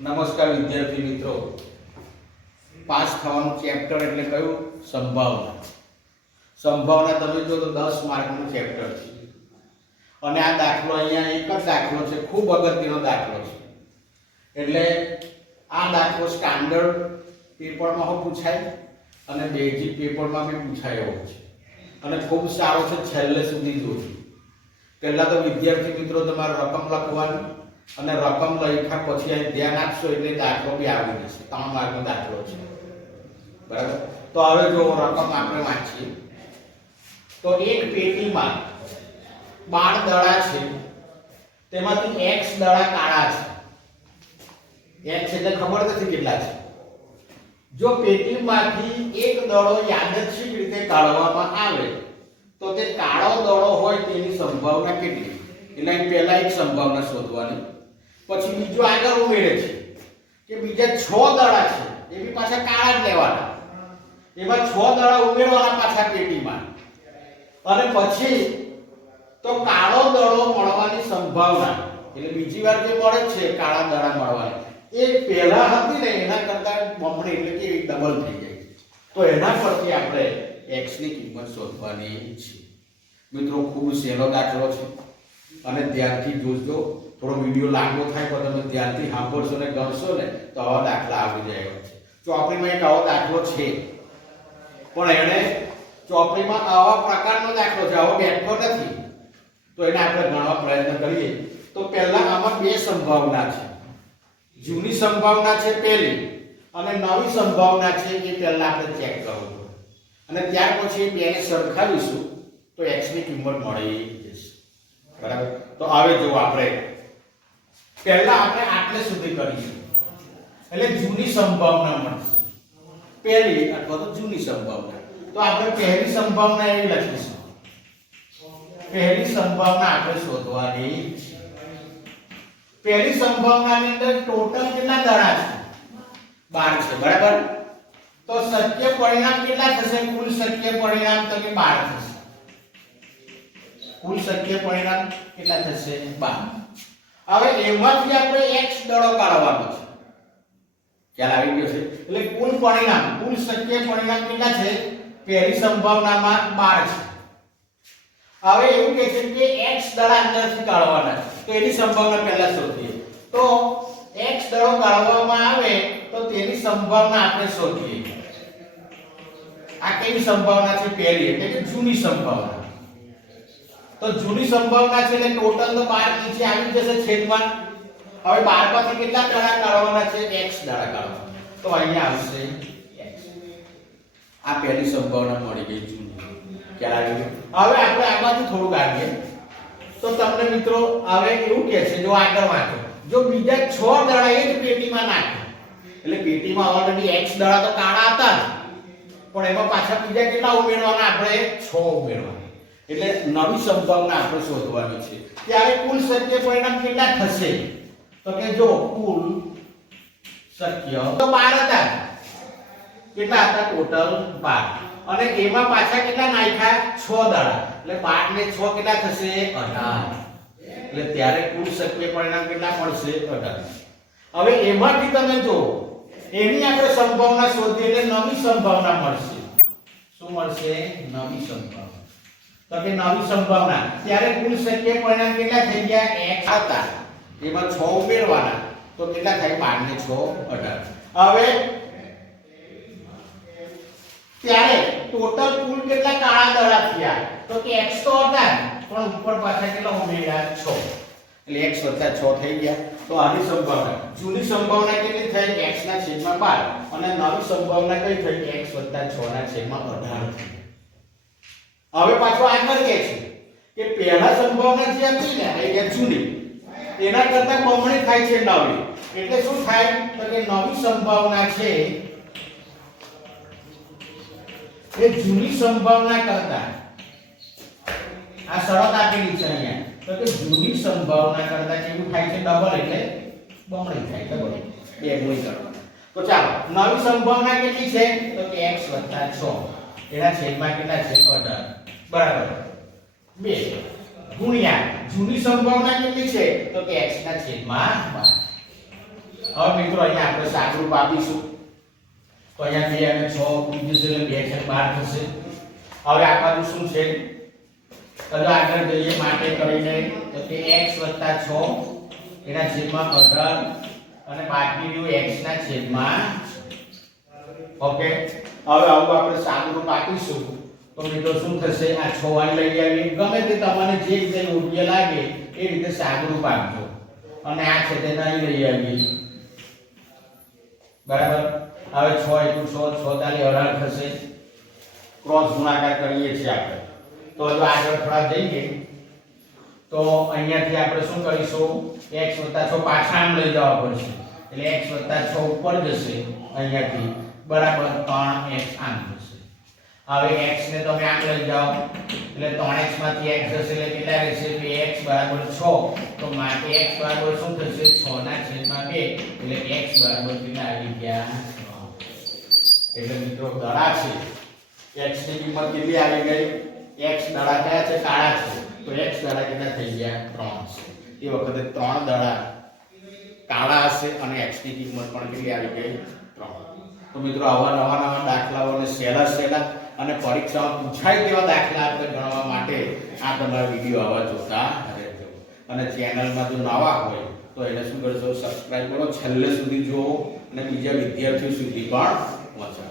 નમસ્કાર વિદ્યાર્થી મિત્રો. પાસ થવાનું ચેપ્ટર એટલે કયું? સંભાવના. સંભાવના તમે જો તો દસ માર્કનું ચેપ્ટર છે. અને આ દાખલો અહીંયા એક જ દાખલો છે, ખૂબ અગત્યનો દાખલો છે. એટલે આ દાખલો સ્ટાન્ડર્ડ પેપરમાં હો પૂછાય અને બેઝિક પેપરમાં બી પૂછાય એવો છે. અને ખૂબ સારો છે, છેલ્લે સુધી જોજો. પહેલાં તો વિદ્યાર્થી મિત્રો તમારે રકમ લખવાની અને રકમ લખ્યા પછી અહીં ધ્યાન આપશો એટલે દાખલો બી આવી જશે. ત્રણ માર્કનો દાખલો છે. બરાબર? તો હવે જો રકમ આપણે વાંચીએ. તો એક પેટીમાં બાર દડા છે. તેમાંથી એક્સ દડા કાળા છે. એક્સ એટલે ખબર નથી કેટલા છે. જો પેટીમાંથી એક દડો યાદચ્છિક રીતે કાઢવામાં આવે, તો તે કાળો દડો હોય તેની સંભાવના કેટલી? અહીં પહેલા એક સંભાવના શોધવાની. પછી બીજો આગળ ઉમેરે છે કે બીજા છ દડા છે, એ બી પાછા કાળા જ લેવાના. એમાં છ દડા ઉમેરવાના પાછા પેટીમાં. અને પછી તો કાળો દડો મળવાની સંભાવના, એટલે બીજી વાર જે મળે છે કાળા દડા મળવાની, એ પહેલા હતી ને એના કરતા બમણી એટલે કે ડબલ થઈ જાય તો એના પરથી આપણે એક્સની કિંમત શોધવાની છે. મિત્રો, ખૂબ સહેલો દાખલો છે. અને ધ્યાનથી જોજો, થોડો વીડિયો લાંબો થાય પણ તમે ધ્યાનથી સાંભળશો ને ગણશો ને, તો આવા દાખલા આવી જાય છે. ચોપડીમાં એક આવો દાખલો છે. પણ એણે ચોપડીમાં આવા પ્રકારનો દાખલો છે, આવો બેઠો નથી. તો એને આપણે ગણવા પ્રયત્ન કરીએ. તો પહેલા આમાં બે સંભાવના છે. જૂની સંભાવના છે પહેલી, અને નવી સંભાવના છે એ પહેલા આપણે ચેક કરવું અને ત્યાર પછી બેને સરખાવીશું, તો એક્સની કિંમત મળી જશે. બરાબર? તો હવે જો આપણે. પહેલા આપણે આટલે સુધી કરીશું. એટલે જૂની સંભાવના મળશે. પહેલી અથવા તો જૂની સંભાવના. તો આપણે પહેલી સંભાવના એવી લખીશું. પહેલી સંભાવના આપણે શોધવાની. પહેલી સંભાવનાની અંદર ટોટલ કેટલા દડા છે? 12 છે, બરાબર? તો સત્ય પરિણામ કેટલા થશે? કુલ સત્ય પરિણામ તો કે 12 થશે. કુલ શક્ય પરિણામ કેટલા થશે? 12 હવે એમાંથી આપણે x દળો કાઢવાનો છે. ખ્યાલ આવી ગયો છે? એટલે કુલ પરિણામ, કુલ શક્ય પરિણામ કેટલા છે? પહેલી સંભાવનામાં 12 છે. હવે એવું કહે છે કે x દડા અંદરથી કાઢવાના છે. એની સંભાવના પહેલા શોધીએ. તો x દળો કાઢવામાં આવે તો તેની સંભાવના આપણે શોધીએ. આ કેવી સંભાવના છે? પહેલી, એટલે કે જૂની સંભાવના. તો જૂની સંભાવના છે એટલે ટોટલ તો 12 નીચે આવી જશે છેદમાં. હવે 12 માંથી કેટલા દડા કાઢવાના છે? X દડા કાઢવાના. તો અહીંયા આવશે x. આ પહેલી સંભાવના મળી ગઈ જૂની. ક્યાં આવી હવે આપણે આમાંથી થોડુંક કાઢીએ. તો તમને મિત્રો હવે એવું કહે છે, જો આગળ વાંચો. જો બીજા છ દડા એ જ પેટીમાં નાખો. એટલે પેટીમાં ઓલરેડી x દડા તો કાળા હતા પણ એમાં પાછા બીજા કેટલા ઉમેરવાના? આપણે 6 ઉમેરવાના. એટલે નવી સંભાવના આપણે શોધવાની છે. ત્યારે કુલ શક્ય પરિણામ કેટલા થશે? તો કે જો કુલ શક્ય તો 12 હતા. કેટલા હતા? ટોટલ 12 અને એમાં પાછા કેટલા નાખ્યા? 6 દાડા. એટલે 12 ને 6 કેટલા થશે? 18 એટલે ત્યારે કુલ શક્ય પરિણામ કેટલા મળશે? 18 હવે એમાંથી તમે જો, એની આપણે સંભાવના શોધીએ એટલે નવી સંભાવના મળશે. શું મળશે? નવી સંભાવના. તો કે નવી સંભાવના. ત્યારે કુલ સત્ય પરિણામ કેટલા થઈ ગયા? x હતા. એમાં 6 ઉમેરવાના. તો કેટલા થાય? 12 ને 6 18 હવે ત્યારે ટોટલ કુલ કેટલા કાળા દડા થયા? તો કે x તો હતા જ, પણ ઉપર પાછા કેટલા ઉમેર્યા? 6 એટલે x વત્તા 6 થઈ ગયા. તો આની સંભાવના. જૂની સંભાવના કેટલી થઈ? x ના છેદમાં 12 અને નવી સંભાવના કઈ થઈ? x વત્તા 6 ના છેદમાં 18 થઈ. હવે પાછો આગળ કે છે કે પહેલા સંભાવના જે હતી ને એ જૂની, એના કરતા બમણી થાય છે નવી. એટલે શું થાય? તો કે નવી સંભાવના છે, એ જૂની સંભાવના કરતા. આ શરત આપેલી છે અહીંયા. તો કે જૂની સંભાવના કરતા કેવું થાય છે? ડબલ એટલે બમણી થાય ડબલ બે ગુણી કરવા તો ચાલો, નવી સંભાવના કેટલી છે? તો કે x 6 એના છેદમાં કેટલા છે? 18 બરાબર. બે. ગુણ્યા. જૂની સંભાવના કેટલી છે? તો કે x ના છેદમાં 12 હવે મિત્રો અહીંયા આપણે સાકરૂપ આપીશું. તો અહીંયા 2 અને છ, બીજું છે એટલે બે છે બાર થશે. હવે આપણું શું છે? તો આગળ જઈએ માટે કરીને. તો કે x 6 એના છેદમાં 18 અને બાકી રહ્યું x ના છેદમાં ઓકે? હવે આવું આપણે સાદુરૂપ આપીશું. તો મિત્રો શું થશે? આ 6 લઈ આવી ગમે તે તમને જે રીતે યોગ્ય લાગે, એ રીતે સાગરૂપ આપજો અને આ છે તે નહીં લઈ આવીએ. બરાબર? હવે છ એકુ 6 6 તાલી 18 થશે. ક્રોસ ગુણાકાર કરીએ છીએ આપણે. તો જો આગળ થોડા જઈએ, તો અહીંયાથી આપણે શું કરીશું? X 6 પાછા આમ લઈ જવા પડશે. એટલે x 6 ઉપર જશે અહીંયાથી. બરાબર? 3x આમ જશે. હવે x ને તમે આમ લઈ જાઓ. એટલે 3x માંથી x જશે એટલે કેટલા રહેશે? 2x બરાબર 6 તો માટે x બરાબર શું થશે? 6 ના છેદમાં 2 એટલે x બરાબર કેટલા આવી ગયા? 3 એટલે મિત્રો દડા છે. x ની કિંમત કેટલી આવી ગઈ? x દડા કયા છે? કાળા છે. તો x દડા કેટલા થઈ ગયા? 3 છે. એ વખતે 3 દડા કાળા હશે અને x ની કિંમત પણ કેટલી આવી ગઈ? 3 તો મિત્રો આવા નવા નવા દાખલાઓ અને સહેલા સહેલા અને પરીક્ષામાં પૂછાય તેવા દાખલા આપણે ગણવા માટે આ તમારા વીડિયો આવા જોતા રહેજો. અને ચેનલમાં જો નવા હોય, તો એને શું કરશો? સબસ્ક્રાઈબ કરો. છેલ્લે સુધી જુઓ અને બીજા વિદ્યાર્થીઓ સુધી પણ પહોંચાડો.